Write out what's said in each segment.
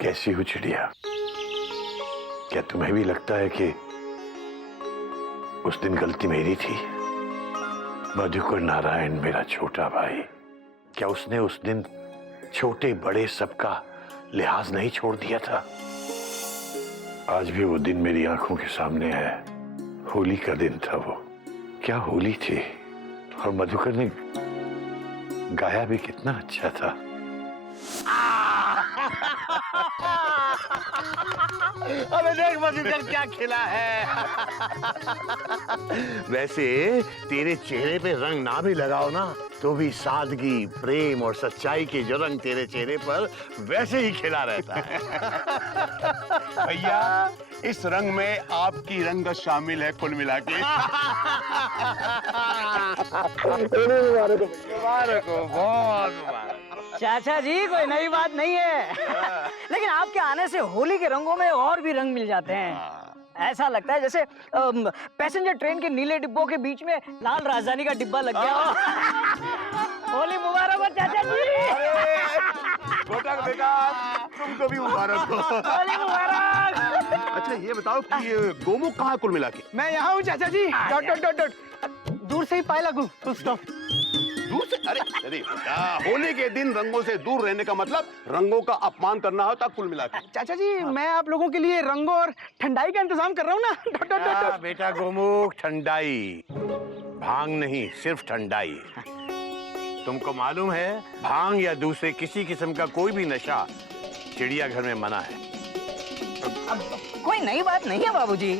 कैसी हो चिड़िया? क्या तुम्हें भी लगता है कि उस दिन गलती मेरी थी? मधुकर नारायण मेरा छोटा भाई, क्या उसने उस दिन छोटे बड़े सबका लिहाज नहीं छोड़ दिया था? आज भी वो दिन मेरी आंखों के सामने है। होली का दिन था वो। क्या होली थी, और मधुकर ने गाया भी कितना अच्छा था। अबे देख मधुकर क्या खिला है। वैसे तेरे चेहरे पे रंग ना भी लगाओ ना, तो भी सादगी, प्रेम और सच्चाई के जो रंग तेरे चेहरे पर वैसे ही खिला रहता है। भैया इस रंग में आपकी रंगत शामिल है कुल मिला के। मुबारक हो, बहुत मुबारक। चाचा जी कोई नई बात नहीं है। लेकिन आपके आने से होली के रंगों में और भी रंग मिल जाते हैं। ऐसा लगता है जैसे पैसेंजर ट्रेन के नीले डिब्बों के बीच में लाल राजधानी का डिब्बा लग गया। होली मुबारक हो चाचा जी। कोटक बेटा तुमको भी मुबारक हो। होली मुबारक। अच्छा ये बताओ कि ये गोमुख कहाँ कुल मिला के? मैं यहाँ हूँ चाचा जी। Dot dot dot dot. दूर से ही पाए लगू। Full stop. दूर से? अरे अरे बेटा, होली के दिन रंगों से दूर रहने का मतलब रंगों का अपमान करना होता कुल मिला के। चाचा जी मैं आप लोगों के लिए रंगों और ठंडाई का इंतजाम कर रहा हूँ ना। Dot dot dot dot. बेटा गोमुख, ठंडाई, भांग नहीं, सिर्फ ठंडाई। तुमको मालूम है भांग या दूसरे किसी किस्म का कोई भी नशा चिड़ियाघर में मना है। कोई नई बात नहीं है बाबूजी।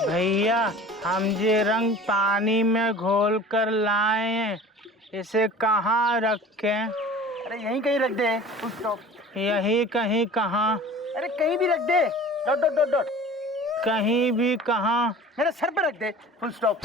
भैया हम ये रंग पानी में घोल कर लाए हैं, इसे कहाँ रखें? अरे यहीं कहीं रख दे। Full stop. यही कहीं कहाँ? अरे कहीं भी रख दे। Dot dot dot dot. कहीं भी कहाँ? मेरे सर पे रख दे। Full stop.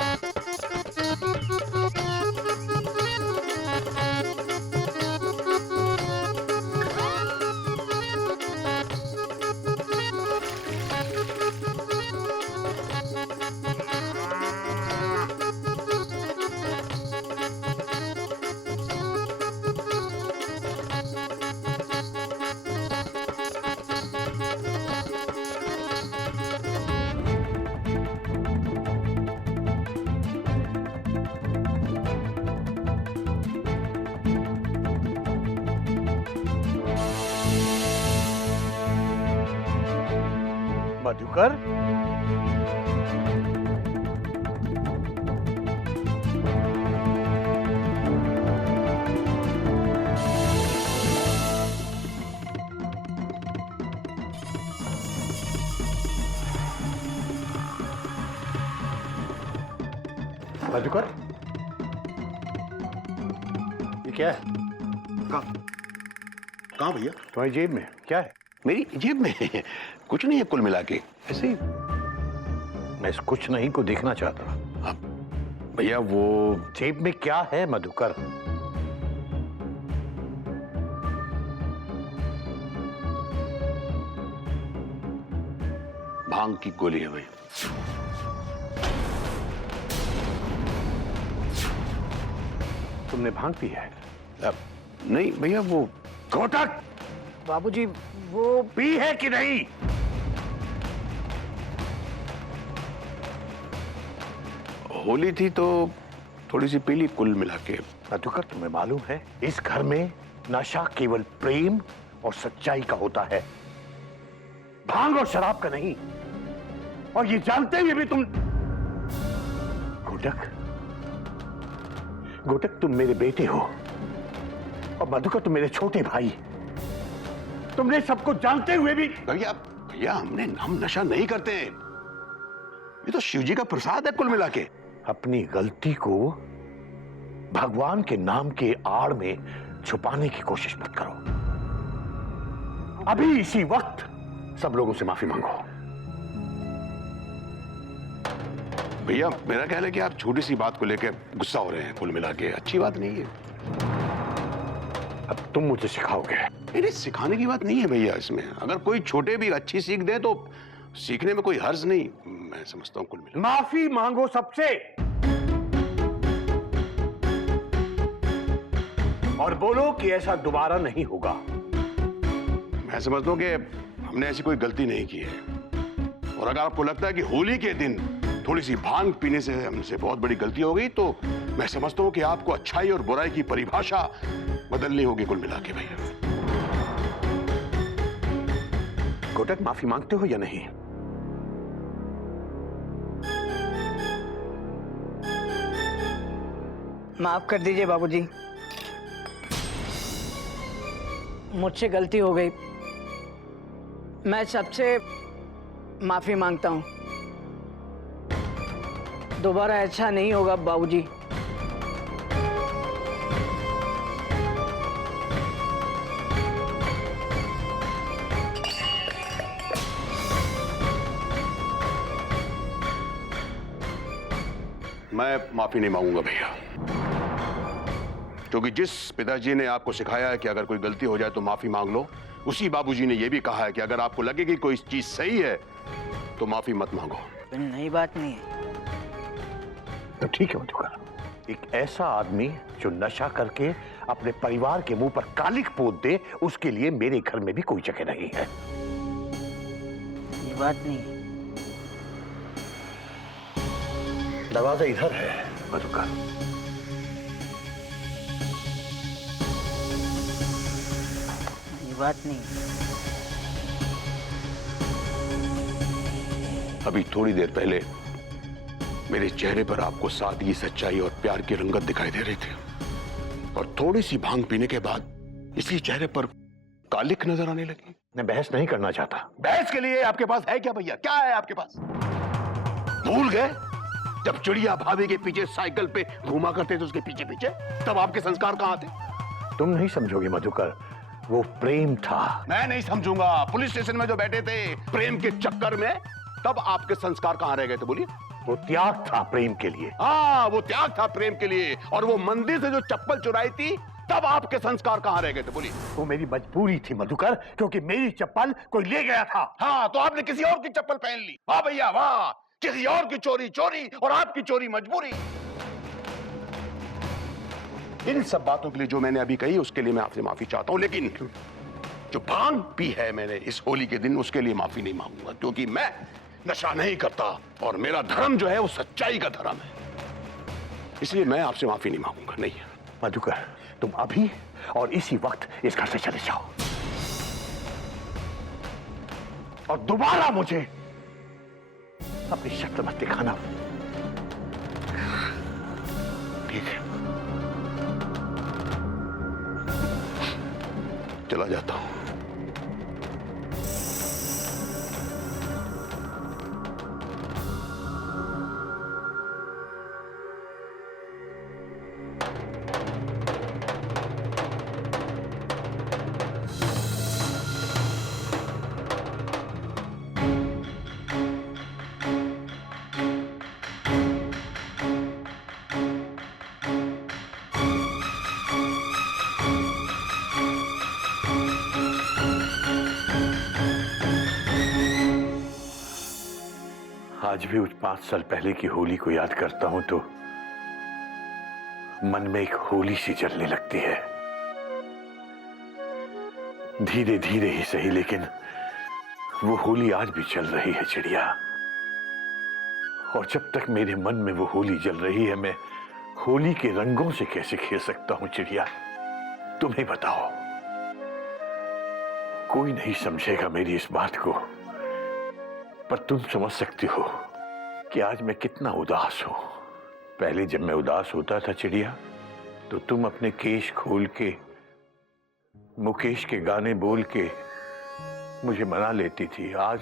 मधुकर, मधुकर, ये क्या है? कहाँ भैया? तुम्हारी जेब में क्या है? मेरी जेब में कुछ नहीं है कुल मिला के। ऐसे ही मैं इस कुछ नहीं को देखना चाहता। भैया वो जेब में क्या है मधुकर? भांग की गोली है भैया। तुमने भांग पी है? नहीं भैया वो घोटक, बाबूजी वो पी है कि नहीं? होली थी तो थोड़ी सी पीली कुल मिला के। मधुकर, तुम्हें मालूम है इस घर में नशा केवल प्रेम और सच्चाई का होता है, भांग और शराब का नहीं। और ये जानते हुए भी तुम घोटक, घोटक तुम मेरे बेटे हो और मधुकर तुम मेरे छोटे भाई। तुमने सबको जानते हुए भी। भैया भैया हम नशा नहीं करते हैं, ये तो शिव जी का प्रसाद है कुल मिला के। अपनी गलती को भगवान के नाम के आड़ में छुपाने की कोशिश मत करो। अभी इसी वक्त सब लोगों से माफी मांगो। भैया मेरा ख्याल है कि आप छोटी सी बात को लेकर गुस्सा हो रहे हैं, कुल मिला के अच्छी बात नहीं है। अब तुम मुझे सिखाओगे? नहीं, सिखाने की बात नहीं है भैया इसमें। अगर कोई छोटे भी अच्छी सीख दे तो सीखने में कोई हर्ज नहीं, मैं समझता हूँ कुल मिला। माफी मांगो सबसे और बोलो कि ऐसा दोबारा नहीं होगा। मैं समझता हूँ कि हमने ऐसी कोई गलती नहीं की है। और अगर आपको लगता है कि होली के दिन थोड़ी सी भांग पीने से हमसे बहुत बड़ी गलती हो गई, तो मैं समझता हूँ कि आपको अच्छाई और बुराई की परिभाषा बदलनी होगी कुल मिला के भैया। कोटक, माफी मांगते हो या नहीं? माफ कर दीजिए बाबूजी, मुझसे गलती हो गई। मैं सबसे माफी मांगता हूं। दोबारा ऐसा नहीं होगा बाबूजी। मैं माफी नहीं मांगूंगा भैया, क्योंकि जिस पिताजी ने आपको सिखाया है कि अगर कोई गलती हो जाए तो माफी मांग लो, उसी बाबूजी ने यह भी कहा है कि अगर आपको लगे कि कोई चीज सही है तो माफी मत मांगो। नई बात नहीं है। तो ठीक है मधुकर, एक ऐसा आदमी जो नशा करके अपने परिवार के मुंह पर कालिक पोत दे, उसके लिए मेरे घर में भी कोई जगह नहीं है। ये बात नहीं है। दरवाजा इधर है मधुकर। ये बात नहीं है। अभी थोड़ी देर पहले मेरे चेहरे पर आपको सादगी, सच्चाई और प्यार की रंगत दिखाई दे रही थी, और थोड़ी सी भांग पीने के बाद इसी चेहरे पर कालिक नजर आने लगी। मैं बहस नहीं करना चाहता। बहस के लिए आपके पास है क्या भैया? क्या है आपके पास? भूल गए जब चिड़िया भाभी के पीछे साइकिल पे घूमा करते थे, उसके पीछे पीछे, तब आपके संस्कार कहां थे? तुम नहीं समझोगे मधुकर, वो प्रेम था। मैं नहीं समझूंगा। पुलिस स्टेशन में जो बैठे थे प्रेम के चक्कर में, तब आपके संस्कार कहां रह गए थे? बोलिए। वो त्याग था प्रेम के लिए। हाँ, वो त्याग था प्रेम के लिए। और वो मंदिर से जो चप्पल चुराई थी, तब आपके संस्कार कहां रह गए थे? बोलिए। वो मेरी मजबूरी थी मधुकर, क्योंकि मेरी चप्पल कोई ले गया था। हाँ, तो आपने किसी और की चप्पल पहन ली। वाह भैया वाह, किसी और की चोरी चोरी और आपकी चोरी मजबूरी। इन सब बातों के लिए जो मैंने अभी कही, उसके लिए मैं आपसे माफी चाहता हूं, लेकिन जो भांग पी है मैंने इस होली के दिन, उसके लिए माफी नहीं मांगूंगा, क्योंकि मैं नशा नहीं करता और मेरा धर्म जो है वो सच्चाई का धर्म है। इसलिए मैं आपसे माफी नहीं मांगूंगा। नहीं मधुकर, तुम अभी और इसी वक्त इस घर से चले जाओ, और दोबारा मुझे अपनी शक्ल मत दिखाना। ठीक है, चला जाता हूं। आज भी उस 5 साल पहले की होली को याद करता हूं तो मन में एक होली सी जलने लगती है। धीरे धीरे ही सही, लेकिन वो होली आज भी चल रही है चिड़िया। और जब तक मेरे मन में वो होली जल रही है, मैं होली के रंगों से कैसे खेल सकता हूं चिड़िया? तुम ही बताओ। कोई नहीं समझेगा मेरी इस बात को, पर तुम समझ सकती हो कि आज मैं कितना उदास हूं। पहले जब मैं उदास होता था चिड़िया, तो तुम अपने केश खोल के, मुकेश के गाने बोल के मुझे मना लेती थी। आज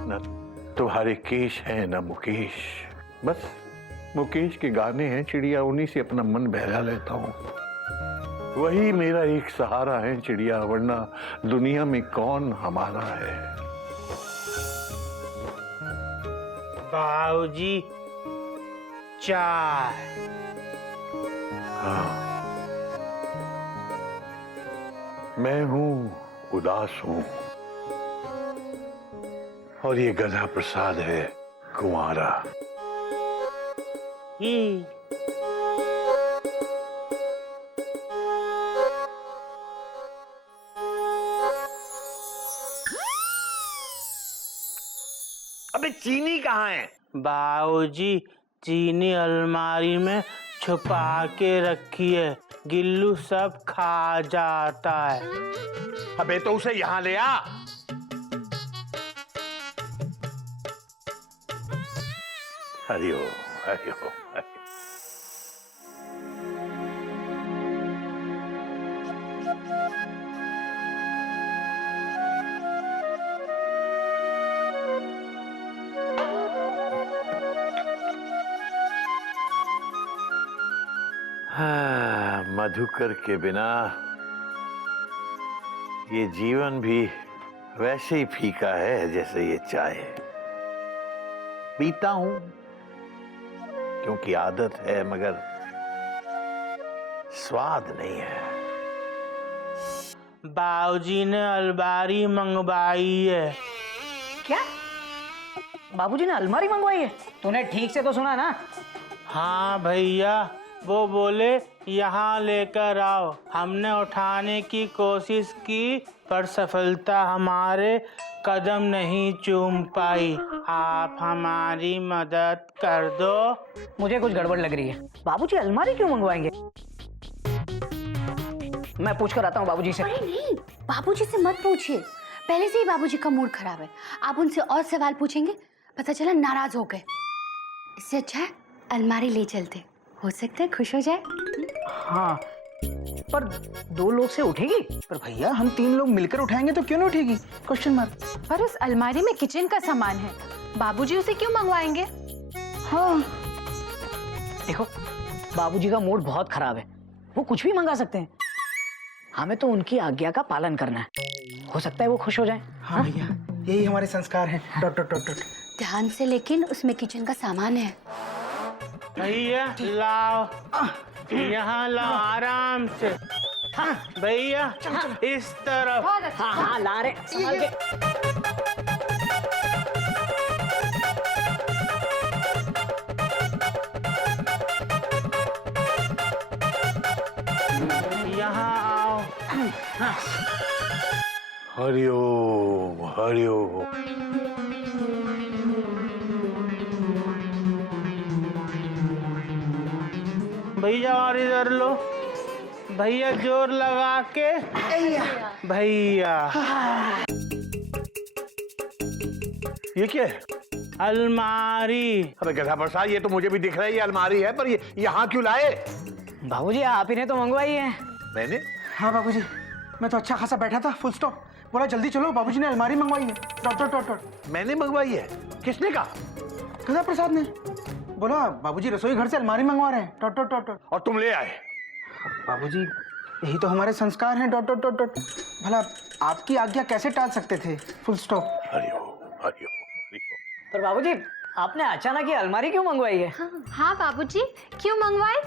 न तुम्हारे केश हैं न मुकेश, बस मुकेश के गाने हैं चिड़िया, उन्हीं से अपना मन बहला लेता हूं। वही मेरा एक सहारा है चिड़िया, वरना दुनिया में कौन हमारा है। बाबूजी, चाय। हाँ, मैं हूं उदास हूं, और ये गधा प्रसाद है कुंवारा। ही अबे चीनी कहाँ है? बाबूजी चीनी अलमारी में छुपा के रखी है, गिल्लू सब खा जाता है। अबे तो उसे यहाँ ले आ। हरिओम हरिओम हरिओम। हाँ, मधुकर के बिना ये जीवन भी वैसे ही फीका है जैसे ये चाय। पीता हूं क्योंकि आदत है, मगर स्वाद नहीं है। बाबूजी ने अलमारी मंगवाई है। क्या? बाबूजी ने अलमारी मंगवाई है? तूने ठीक से तो सुना ना? हाँ भैया, वो बोले यहाँ लेकर आओ। हमने उठाने की कोशिश की पर सफलता हमारे कदम नहीं चूम पाई। आप हमारी मदद कर दो। मुझे कुछ गड़बड़ लग रही है। बाबूजी अलमारी क्यों मंगवाएंगे? मैं पूछ कर आता हूँ बाबूजी से। अरे नहीं, बाबूजी से मत पूछिए, पहले से ही बाबूजी का मूड खराब है। आप उनसे और सवाल पूछेंगे, पता चला नाराज हो गए। इससे अच्छा है अलमारी ले चलते, हो सकता है खुश हो जाए। हाँ, पर 2 लोग से उठेगी? पर भैया हम 3 लोग मिलकर उठाएंगे तो क्यों नहीं उठेगी? Question mark. पर उस अलमारी में किचन का सामान है, बाबूजी उसे क्यों मंगवाएंगे? हाँ, देखो बाबूजी का मूड बहुत खराब है, वो कुछ भी मंगा सकते हैं। हमें तो उनकी आज्ञा का पालन करना है, हो सकता है वो खुश हो जाए। हाँ भैया, यही हमारे संस्कार हैं। Dot dot dot dot. ध्यान से, लेकिन उसमें किचन का सामान है। भैया लाओ, यहाँ लाओ आराम से। हाँ भैया इस तरफ। हाँ हाँ, ला रहे, संभाल के। यहाँ आओ। हरिओम हरिओम। भैया और इधर लो। भैया जोर लगा के। भैया ये क्या है? अलमारी। अबे गधा प्रसाद, ये तो मुझे भी दिख रहा है ये अलमारी है, पर ये यहाँ क्यों लाए? बाबूजी आप ही ने तो मंगवाई है। मैंने? हाँ बाबूजी, मैं तो अच्छा खासा बैठा था, फुल स्टॉप। बोला जल्दी चलो, बाबूजी ने अलमारी मंगवाई है। Dot dot dot dot. मैंने मंगवाई है? किसने कहा? गधा प्रसाद ने बोला बाबूजी रसोई घर से अलमारी मंगवा रहे हैं। Dot dot dot dot. और तुम ले आए? बाबूजी यही तो हमारे संस्कार हैं। Dot dot dot dot. भला आपकी आज्ञा कैसे टाल सकते थे? Full stop. हरिओम हरिओम हरिओम। पर बाबूजी आपने अचानक ये अलमारी क्यों मंगवाई है? हाँ बाबूजी, क्यों मंगवाए?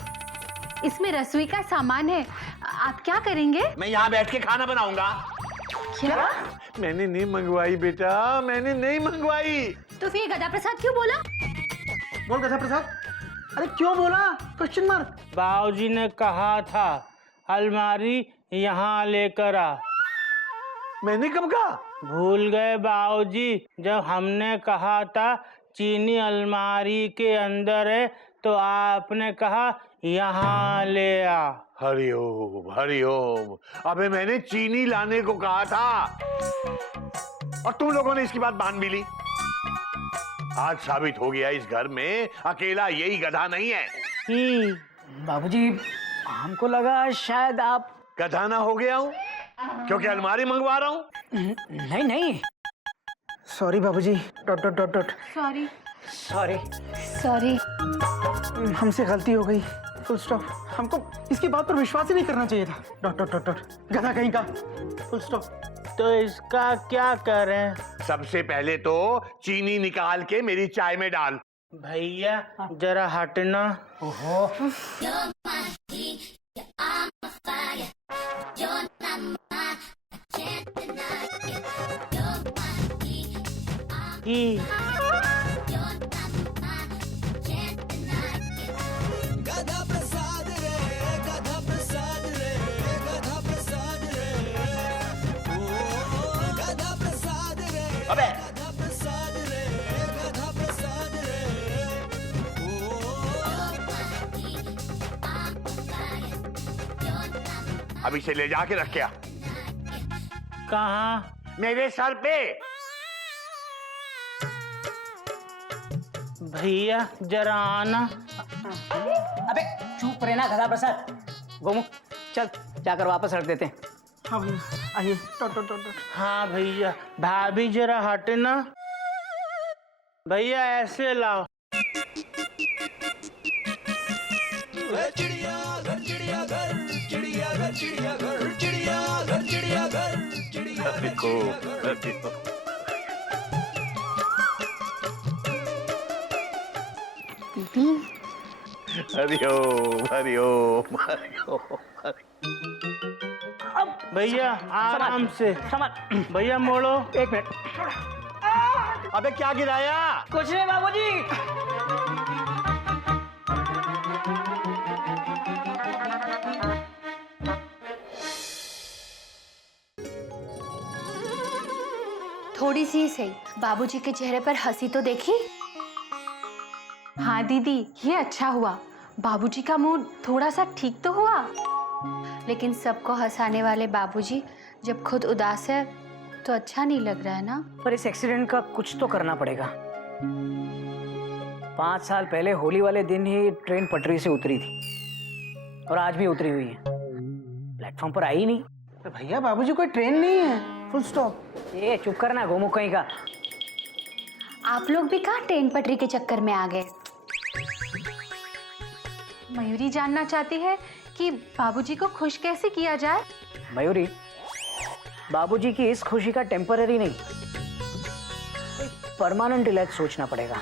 इसमें रसोई का सामान है, आप क्या करेंगे? मैं यहाँ बैठ के खाना बनाऊंगा। क्या? मैंने नहीं मंगवाई बेटा, मैंने नहीं मंगवाई। तो फिर गधा प्रसाद क्यों बोला? बोल गधा प्रसाद। अरे क्यों बोला? Question mark. बाबूजी ने कहा था अलमारी यहाँ लेकर आ। मैंने कब कहा? भूल गए बाबूजी, जब हमने कहा था चीनी अलमारी के अंदर है तो आपने कहा यहाँ ले आ। हरिओम हरिओम। अबे मैंने चीनी लाने को कहा था और तुम लोगों ने इसकी बात मान भी ली। आज साबित हो गया इस घर में अकेला यही गधा नहीं है। बाबूजी हमको लगा शायद आप। गधा ना हो गया हूँ क्योंकि अलमारी मंगवा रहा हूँ? नहीं नहीं, सॉरी बाबूजी। Dot dot dot dot. Sorry sorry. Sorry. हमसे गलती हो गई। Full stop. हमको इसकी बात पर विश्वास ही नहीं करना चाहिए था। Dot dot dot dot. गधा कहीं का। Full stop. तो इसका क्या करें? सबसे पहले तो चीनी निकाल के मेरी चाय में डाल। भैया जरा हटना। ओहो, ई अबे अब इसे ले जाके रख क्या कहाँ? मेरे सर पे। भैया जरा आना। अबे चुप रहना गधा प्रसाद। गोमू चल जाकर वापस रख देते हैं। हाँ भैया आइए। Dot dot dot dot. हाँ भैया, भाभी जरा हटना। भैया ऐसे लाओ। देखो हरिओम हरिओम हरिओम। भैया आराम से। संभाल। भैया मोड़ो। एक मिनट। अबे क्या गिराया? कुछ नहीं बाबूजी। थोड़ी सी ही सही, बाबूजी के चेहरे पर हंसी तो देखी। हाँ दीदी, ये अच्छा हुआ। बाबूजी का मूड थोड़ा सा ठीक तो हुआ। लेकिन सबको हंसाने वाले बाबूजी जब खुद उदास है तो अच्छा नहीं लग रहा है ना। पर इस एक्सीडेंट का कुछ तो करना पड़ेगा। 5 साल पहले होली वाले दिन ही ट्रेन पटरी से उतरी थी और आज भी उतरी हुई है, प्लेटफॉर्म पर आई ही नहीं। तो भैया बाबूजी कोई ट्रेन नहीं है, फुल स्टॉप। ये चुप करना गोमू कहीं का। आप लोग भी कहाँ ट्रेन पटरी के चक्कर में आ गए। मयूरी जानना चाहती है कि बाबूजी को खुश कैसे किया जाए। मयूरी, बाबूजी की इस खुशी का टेम्पररी नहीं, परमानेंट इलाज सोचना पड़ेगा।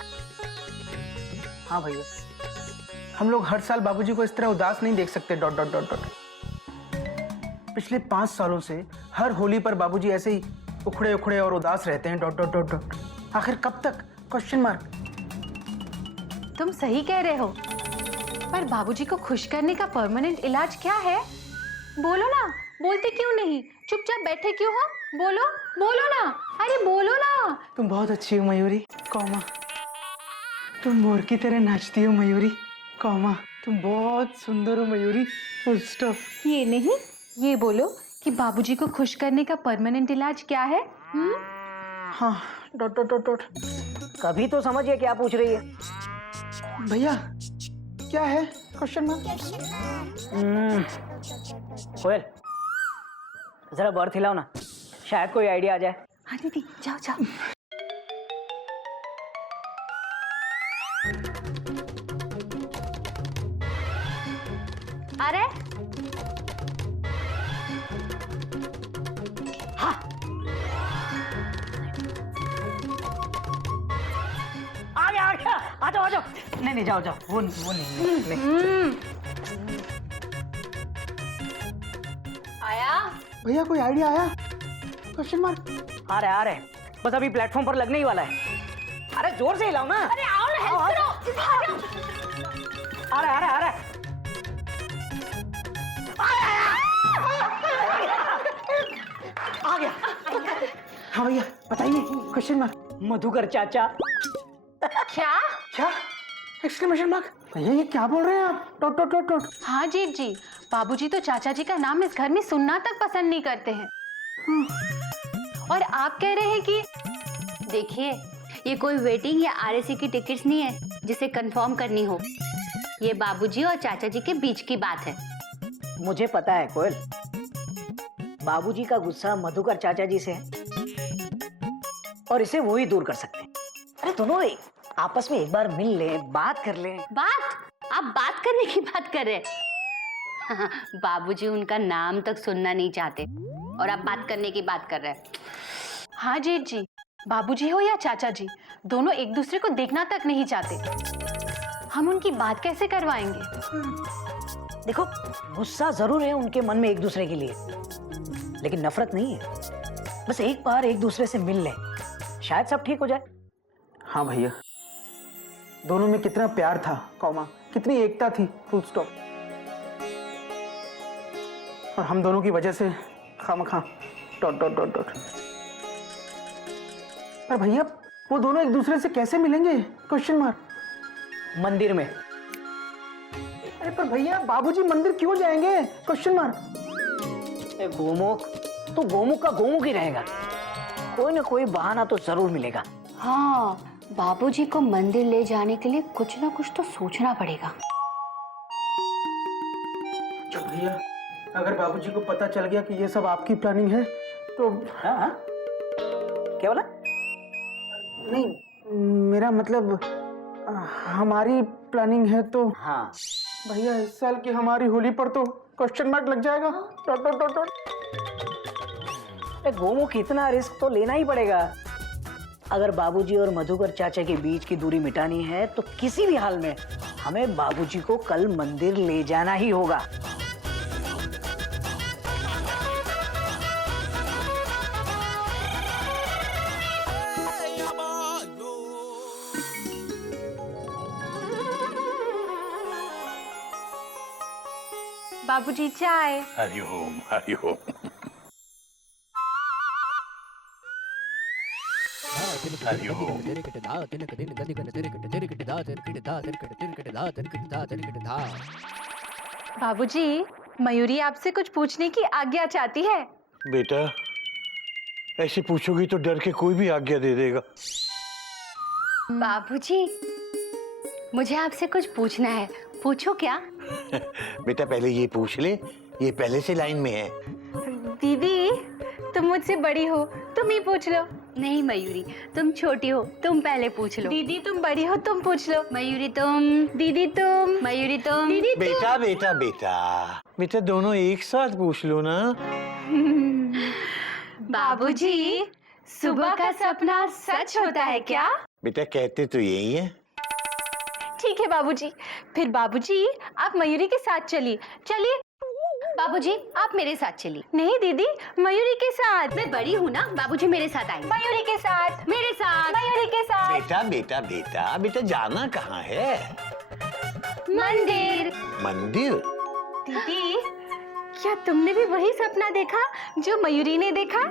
हाँ भैया, हम लोग हर साल बाबूजी को इस तरह उदास नहीं देख सकते। Dot dot dot dot. पिछले 5 सालों से हर होली पर बाबूजी ऐसे ही उखड़े उखड़े और उदास रहते हैं। Dot dot dot dot. आखिर कब तक? Question mark. तुम सही कह रहे हो, पर बाबूजी को खुश करने का परमानेंट इलाज क्या है? बोलो ना, बोलते क्यों नहीं? चुपचाप बैठे क्यों हो? बोलो बोलो ना, अरे बोलो ना। तुम बहुत अच्छी हो मयूरी, कौमा। तुम मोर की तरह नाचती हो मयूरी, कौमा। तुम बहुत सुंदर हो मयूरी, फुल स्टॉप। ये नहीं, ये बोलो कि बाबूजी को खुश करने का परमानेंट इलाज क्या है? हाँ, डॉट डॉट डॉट डॉट। कभी तो समझिए क्या पूछ रही है। भैया क्या है? Question mark. कोयल जरा बर्थ हिलाओ ना, शायद कोई आइडिया आ जाए। हाँ दीदी, जाओ जाओ। अरे आ गया, आ जाओ आ जाओ। नहीं जाओ जाओ, वो नहीं। आया? भैया कोई आइडिया आया? Question mark. आ रहे बस अभी प्लेटफॉर्म पर लगने ही वाला है। अरे जोर से हिलाओ ना। अरे आओ ना, हेल्प करो। आ रहा आ गया। हाँ भैया बताइए, क्वेश्चन मार्क। मधुकर चाचा। क्या? क्या? Exclamation mark. भैया ये क्या बोल रहे हैं आप? Dot dot dot dot. हाँ जीत जी, बाबूजी तो चाचा जी का नाम इस घर में सुनना तक पसंद नहीं करते हैं। और आप कह रहे हैं कि देखिए, ये कोई वेटिंग या आरएसी की टिकट्स नहीं है जिसे कंफर्म करनी हो। ये बाबूजी और चाचा जी के बीच की बात है। मुझे पता है कोयल, बाबूजी का गुस्सा मधुकर चाचा जी से है और इसे वो ही दूर कर सकते हैं। अरे दोनों आपस में एक बार मिल लें, बात कर लें। बात? आप बात करने की बात कर रहे हैं? बाबूजी उनका नाम तक सुनना नहीं चाहते और आप बात करने की बात कर रहे हैं। हाँ जीत जी, बाबूजी हो या चाचा जी, दोनों एक दूसरे को देखना तक नहीं चाहते। हम उनकी बात कैसे करवाएंगे? देखो, गुस्सा जरूर है उनके मन में एक दूसरे के लिए, लेकिन नफरत नहीं है। बस एक बार एक दूसरे से मिल लें, शायद सब ठीक हो जाए। हाँ भैया, दोनों में कितना प्यार था, कौमा, कितनी एकता थी, फुल स्टॉप। और हम दोनों की वजह से खामखा डॉट डॉट डॉट डॉट। पर भैया वो दोनों एक दूसरे से कैसे मिलेंगे? Question mark. मंदिर में। अरे पर भैया बाबूजी मंदिर क्यों जाएंगे? Question mark. गोमुख तो गोमुख का गोमुख ही रहेगा। कोई ना कोई बहाना तो जरूर मिलेगा। हाँ, बाबूजी को मंदिर ले जाने के लिए कुछ ना कुछ तो सोचना पड़ेगा। भैया, अगर बाबूजी को पता चल गया कि ये सब आपकी प्लानिंग है तो हाँ हाँ, क्या बोला? नहीं, मेरा मतलब हमारी प्लानिंग है तो हाँ भैया इस साल की हमारी होली पर तो क्वेश्चन मार्क लग जाएगा। Dot dot dot dot. Gomukh इतना रिस्क तो लेना ही पड़ेगा। अगर बाबूजी और मधुकर चाचा के बीच की दूरी मिटानी है तो किसी भी हाल में हमें बाबूजी को कल मंदिर ले जाना ही होगा। बाबूजी चाय। हरिओम हरिओम। हरिओम। बाबूजी, मयूरी आपसे कुछ पूछने की आज्ञा चाहती है। बेटा, ऐसे पूछोगी तो डर के कोई भी आज्ञा दे देगा। बाबूजी, मुझे आपसे कुछ पूछना है, पूछो क्या? बेटा पहले ये पूछ ले, ये पहले से लाइन में है। दीदी, तुम मुझसे बड़ी हो, तुम ही पूछ लो। नहीं मयूरी, तुम छोटी हो, तुम पहले पूछ लो। दीदी तुम बड़ी हो, तुम पूछ लो। मयूरी तुम। दीदी तुम। मयूरी तुम। दीदी तुम। बेटा बेटा बेटा बेटा दोनों एक साथ पूछ लो ना। बाबूजी, सुबह का सपना सच होता है क्या? बेटा कहते तो यही है। ठीक है बाबूजी, फिर बाबूजी आप मयूरी के साथ चलिए। बाबूजी, आप मेरे साथ चलिए। नहीं दीदी, मयूरी के साथ। मैं बड़ी हूँ ना, बाबूजी मेरे साथ आएंगे। मयूरी के साथ। मेरे साथ। मयूरी के साथ। बेटा बेटा बेटा बेटा जाना कहाँ है? मंदिर। मंदिर? दीदी, क्या तुमने भी वही सपना देखा जो मयूरी ने देखा?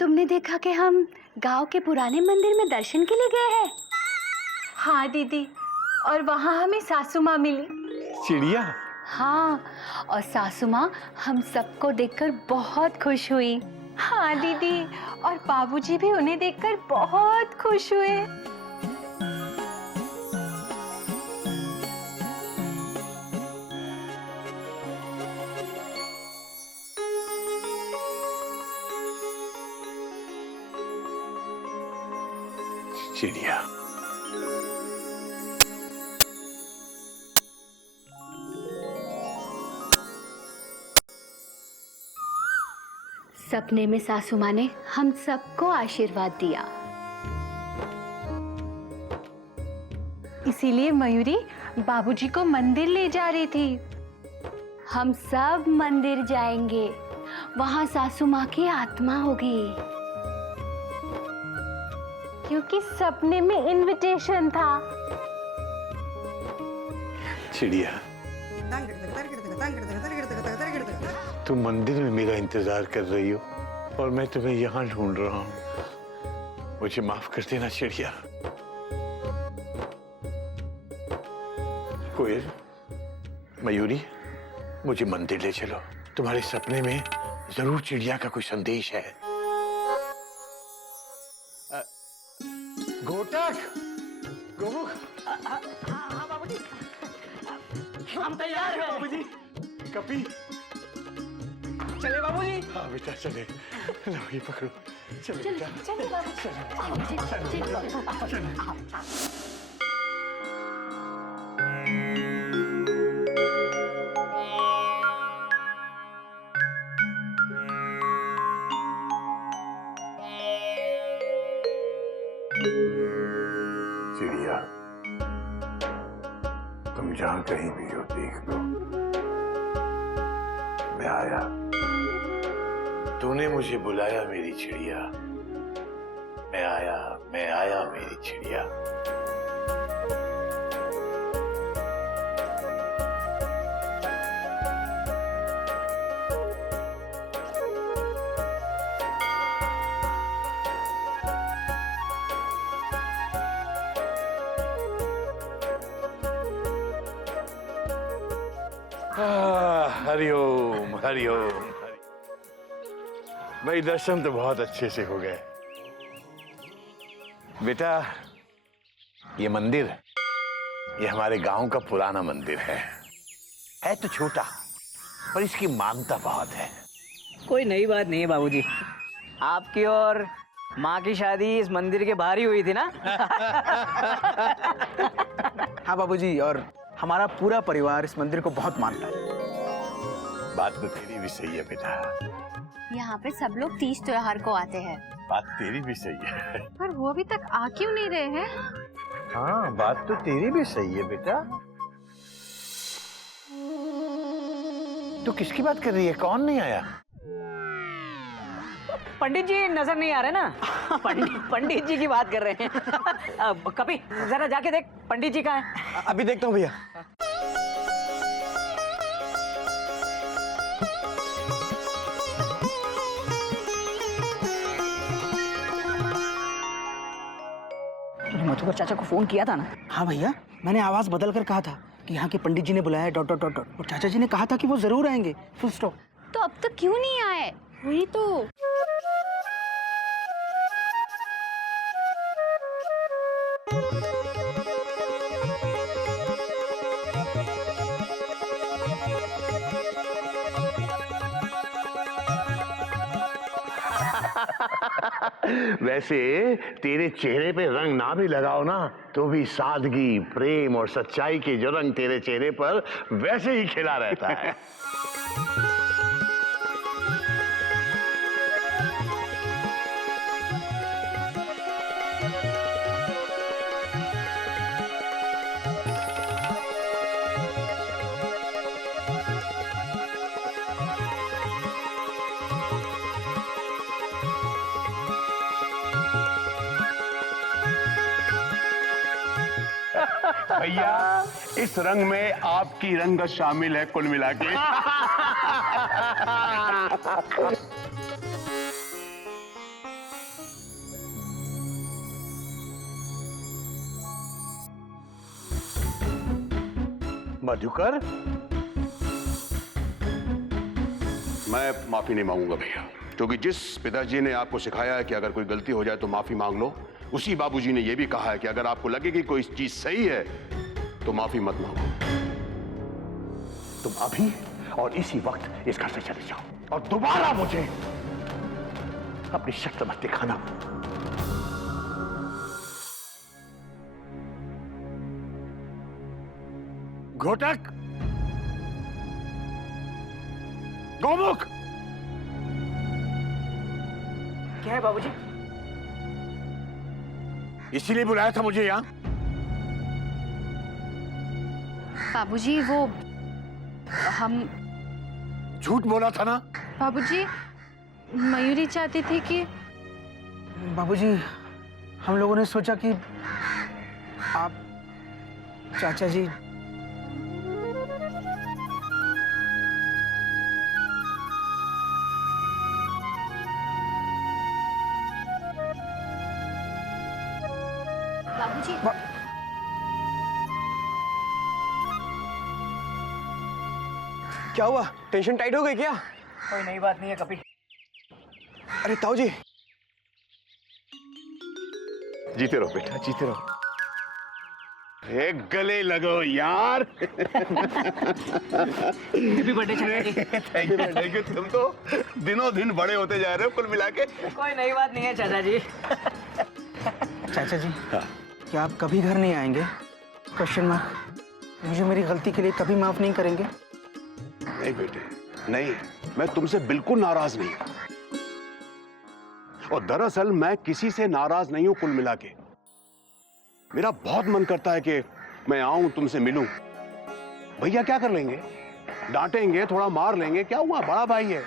तुमने देखा कि हम गांव के पुराने मंदिर में दर्शन के लिए गए हैं? हाँ दीदी, और वहाँ हमें सासू माँ मिली। चिड़िया? हाँ, और सासू माँ हम सबको देखकर बहुत खुश हुई। हाँ दीदी, और बाबूजी भी उन्हें देखकर बहुत खुश हुए। चिड़िया। सपने में सासू माँ ने हम सबको आशीर्वाद दिया। इसीलिए मयूरी बाबूजी को मंदिर ले जा रही थी। हम सब मंदिर जाएंगे, वहाँ सासू माँ की आत्मा होगी। क्योंकि सपने में इनविटेशन था। चिड़िया, तुम मंदिर में मेरा इंतजार कर रही हो और मैं तुम्हें यहाँ ढूंढ रहा हूँ। मुझे माफ कर देना चिड़िया। कोयल, मयूरी, मुझे मंदिर ले चलो। तुम्हारे सपने में जरूर चिड़िया का कोई संदेश है। घोटक, गोमुख। हाँ बाबूजी, हम तैयार हैं। बाबूजी, कपी। चले बाबूजी। हाँ बेटा चले। लो ये पकड़ो। चलो बेटा। चलिए बाबूजी। चिड़िया, तुम जहां कहीं भी हो देख लो, मैं आया। तूने मुझे बुलाया मेरी चिड़िया। मैं आया मेरी चिड़िया। हरिओम हरिओम। भाई दर्शन तो बहुत अच्छे से हो गए। बेटा, ये मंदिर, ये हमारे गांव का पुराना मंदिर है तो छोटा, पर इसकी मान्यता बहुत है। कोई नई बात नहीं है बाबूजी। आपकी और माँ की शादी इस मंदिर के बाहर ही हुई थी ना? हाँ बाबूजी, और हमारा पूरा परिवार इस मंदिर को बहुत मानता है। बात तो तेरी भी सही है बेटा, यहाँ पे सब लोग तीज त्योहार को आते हैं। बात तेरी भी सही है। पर वो अभी तक आ क्यों नहीं रहे हैं? हाँ, बात तो तेरी भी सही है बेटा। तू किसकी बात कर रही है? कौन नहीं आया? पंडित जी नजर नहीं आ रहे ना? पंडित जी की बात कर रहे हैं। कभी जरा जाके देख पंडित जी कहाँ हैं? अभी देखता हूँ भैया। तूने मधुकर चाचा को फोन किया था ना? हाँ भैया, मैंने आवाज बदल कर कहा था कि यहाँ के पंडित जी ने बुलाया ... और चाचा जी ने कहा था कि वो जरूर आएंगे, फुल स्टॉप। तो अब तक क्यों नहीं आए? वही तो। वैसे तेरे चेहरे पे रंग ना भी लगाओ ना, तो भी सादगी, प्रेम और सच्चाई के जो रंग तेरे चेहरे पर वैसे ही खिला रहता है। भैया, इस रंग में आपकी रंगत शामिल है कुल मिला के। मधुकर, मैं माफी नहीं मांगूंगा भैया, क्योंकि जिस पिताजी ने आपको सिखाया है कि अगर कोई गलती हो जाए तो माफी मांग लो, उसी बाबूजी ने यह भी कहा है कि अगर आपको लगे कि कोई चीज सही है तो माफी मत मांगो। तुम अभी और इसी वक्त इस घर से चले जाओ और दोबारा मुझे अपनी शक्ल मत दिखाना। घोटक, गौमुख, क्या है बाबूजी? इसीलिए बुलाया था मुझे यहाँ? बाबूजी वो हम झूठ बोला था ना? बाबूजी, मयूरी चाहती थी कि बाबूजी, हम लोगों ने सोचा कि आप चाचा जी बाबूजी क्या हुआ? टेंशन टाइट हो गई क्या? कोई नई बात नहीं है कपिल। अरे ताऊ जी, जीते रहो बेटा, जीते रहो। एक गले लगो यार। हैप्पी बर्थडे चाचा जी। Thank you. तुम तो दिनों दिन बड़े होते जा रहे हो कुल मिला के। कोई नई बात नहीं है चाचा जी। चाचा जी, क्या आप कभी घर नहीं आएंगे? Question mark. मुझे मेरी गलती के लिए कभी माफ नहीं करेंगे? नहीं बेटे, नहीं, मैं तुमसे बिल्कुल नाराज नहीं हूं। और दरअसल मैं किसी से नाराज नहीं हूं कुल मिला के। मेरा बहुत मन करता है कि मैं आऊं, तुमसे मिलूं। भैया क्या कर लेंगे? डांटेंगे, थोड़ा मार लेंगे, क्या हुआ, बड़ा भाई है।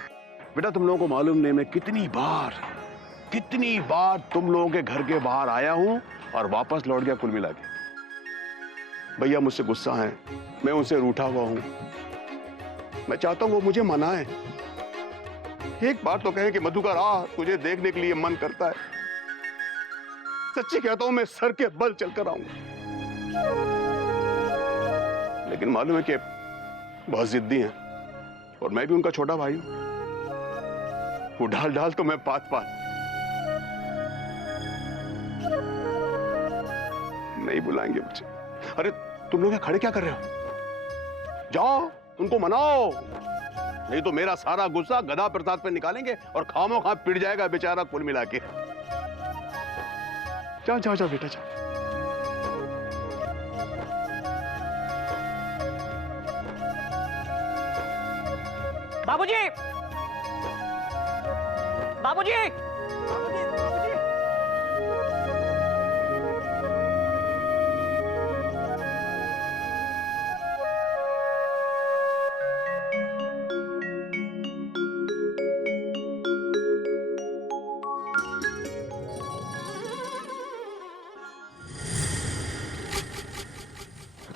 बेटा तुम लोगों को मालूम नहीं मैं कितनी बार तुम लोगों के घर के बाहर आया हूं और वापस लौट गया कुल मिला के। भैया मुझसे गुस्सा है, मैं उनसे रूठा हुआ हूं। मैं चाहता हूं वो मुझे मनाए। एक बार तो कहें कि मधुकर आ, तुझे देखने के लिए मन करता है। सच्ची कहता हूं मैं सर के बल चलकर आऊंगा। लेकिन मालूम है कि बहुत जिद्दी हैं और मैं भी उनका छोटा भाई हूं। वो डाल तो मैं पात नहीं बुलाएंगे मुझे। अरे तुम लोग यहाँ खड़े क्या कर रहे हो? जाओ उनको मनाओ, नहीं तो मेरा सारा गुस्सा गधा प्रसाद पे निकालेंगे और खामो खा पिट जाएगा बेचारा कुल मिला के। जाओ जाओ जाओ बेटा जाओ। बाबूजी, बाबूजी,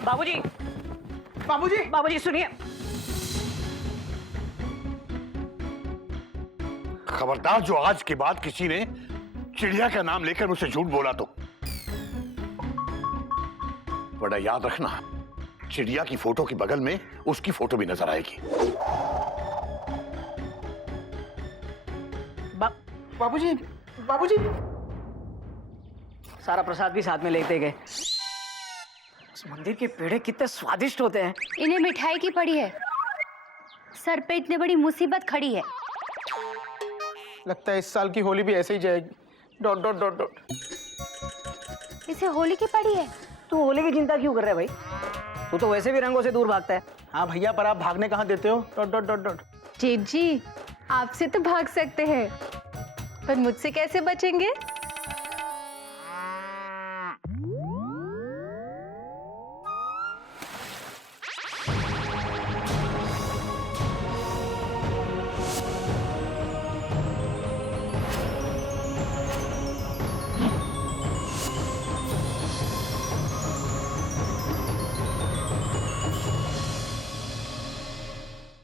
बाबूजी, बाबूजी, बाबूजी सुनिए। खबरदार जो आज के बाद किसी ने चिड़िया का नाम लेकर मुझसे झूठ बोला तो बड़ा याद रखना, चिड़िया की फोटो के बगल में उसकी फोटो भी नजर आएगी। बाबूजी, बाबूजी, सारा प्रसाद भी साथ में लेते गए। इस मंदिर के पेड़े कितने स्वादिष्ट होते हैं। इन्हें मिठाई की पड़ी है, सर पे इतनी बड़ी मुसीबत खड़ी है। लगता है इस साल की होली भी ऐसे ही जाएगी। Dot dot dot dot. इसे होली की पड़ी है। तू होली की चिंता क्यों कर रहा है भाई? तू तो वैसे भी रंगों से दूर भागता है। हाँ भैया, पर आप भागने कहाँ देते हो? Dot dot dot dot. जेठ जी, आपसे तो भाग सकते हैं, पर मुझसे कैसे बचेंगे?